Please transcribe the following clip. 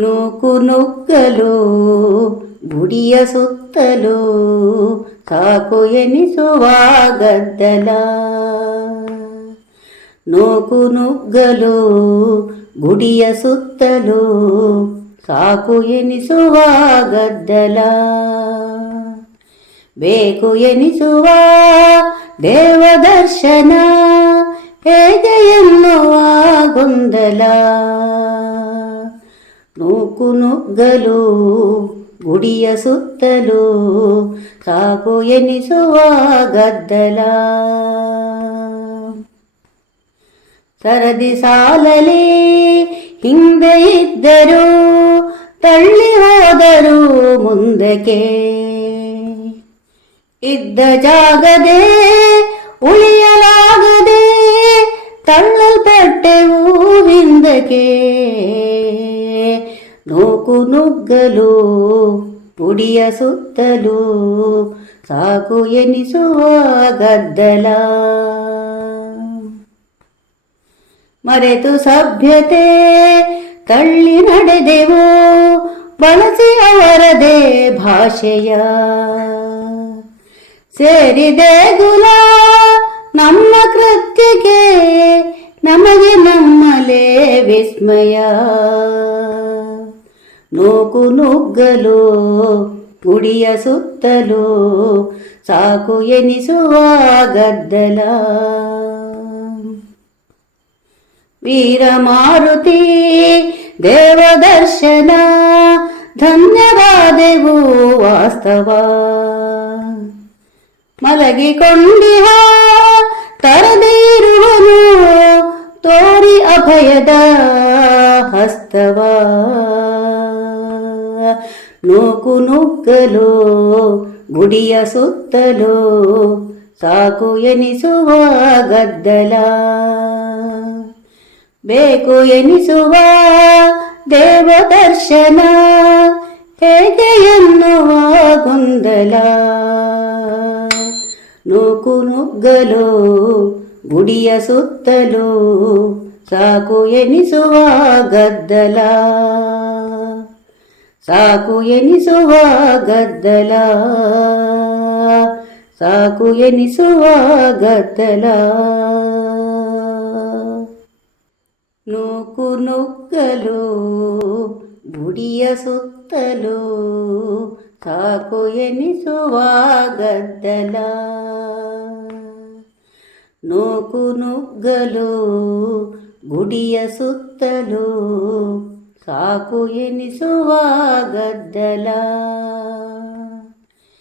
ನೂಕು ನುಗ್ಗಲು ಗುಡಿಯ ಸುತ್ತಲೂ ಸಾಕು ಎನಿಸುವ ಗದ್ದಲ. ನೂಕು ನುಗ್ಗಲು ಗುಡಿಯ ಸುತ್ತಲೂ ಸಾಕು ಎನಿಸುವ ಗದ್ದಲ. ಬೇಕು ಎನಿಸುವ ದೇವದರ್ಶನ ಹೇಗೆ ಎನ್ನುವ ಗೊಂದಲ. ನೂಕು ನುಗ್ಗಲು ಗುಡಿಯ ಸುತ್ತಲೂ ಸಾಕು ಎನಿಸುವ ಗದ್ದಲ. ಸರದಿ ಸಾಲಲಿ ಹಿಂದೆ ಇದ್ದರು ತಳ್ಳಿ ಹೋದರು ಮುಂದಕ್ಕೆ. ಇದ್ದ ಜಾಗದೆ ಉಳಿಯಲಾಗದೆ ತಳ್ಳಲ್ಪಟ್ಟೆವು ಹಿಂದಕ್ಕೆ. ನೂಕು ನುಗ್ಗಲು ಗುಡಿಯ ಸುತ್ತಲೂ ಸಾಕು ಎನಿಸುವ ಗದ್ದಲ. ಮರೆತು ಸಭ್ಯತೆ ತಳ್ಳಿ ನಡೆದೆವು ಬಳಸಿ ಅವರದೇ ಭಾಷೆಯ. ಸೇರಿದೆ ಗುಲ ನಮ್ಮ ಕೃತ್ಯಕ್ಕೆ ನಮಗೆ ನಮ್ಮಲೇ ವಿಸ್ಮಯ. ನೂಕು ನುಗ್ಗಲು ಗುಡಿಯ ಸುತ್ತಲೂ ಸಾಕು ಎನಿಸುವ ಗದ್ದಲ. ವೀರ ಮಾರುತಿ ದೇವದರ್ಶನ ಧನ್ಯವಾದೆವು ವಾಸ್ತವ. ಮಲಗಿಕೊಂಡಿಹ ತರದೇ ಇರುವನು ತೋರಿ ಅಭಯದ ಹಸ್ತವ. ನೂಕು ನುಗ್ಗಲು ಗುಡಿಯ ಸುತ್ತಲೂ ಸಾಕು ಎನಿಸುವ ಗದ್ದಲ. ಬೇಕು ಎನಿಸುವ ದೇವದರ್ಶನ ಹೇಗೆ ಎನ್ನುವ ಗೊಂದಲ. ನೂಕು ನುಗ್ಗಲು ಗುಡಿಯ ಸುತ್ತಲೂ ಸಾಕು ಎನಿಸುವ ಗದ್ದಲ. ಸಾಕು ಎನಿಸುವ ಗದ್ದಲ. ಸಾಕು ಎನಿಸುವ ಗದ್ದಲ. ನೂಕು ನುಗ್ಗಲು ಗುಡಿಯ ಸುತ್ತಲೂ ಸಾಕು ಎನಿಸುವ ಗದ್ದಲ. ನೂಕು ನುಗ್ಗಲು ಗುಡಿಯ ಸುತ್ತಲೂ ಸಾಕು ಎನಿಸುವ ಗದ್ದಲ.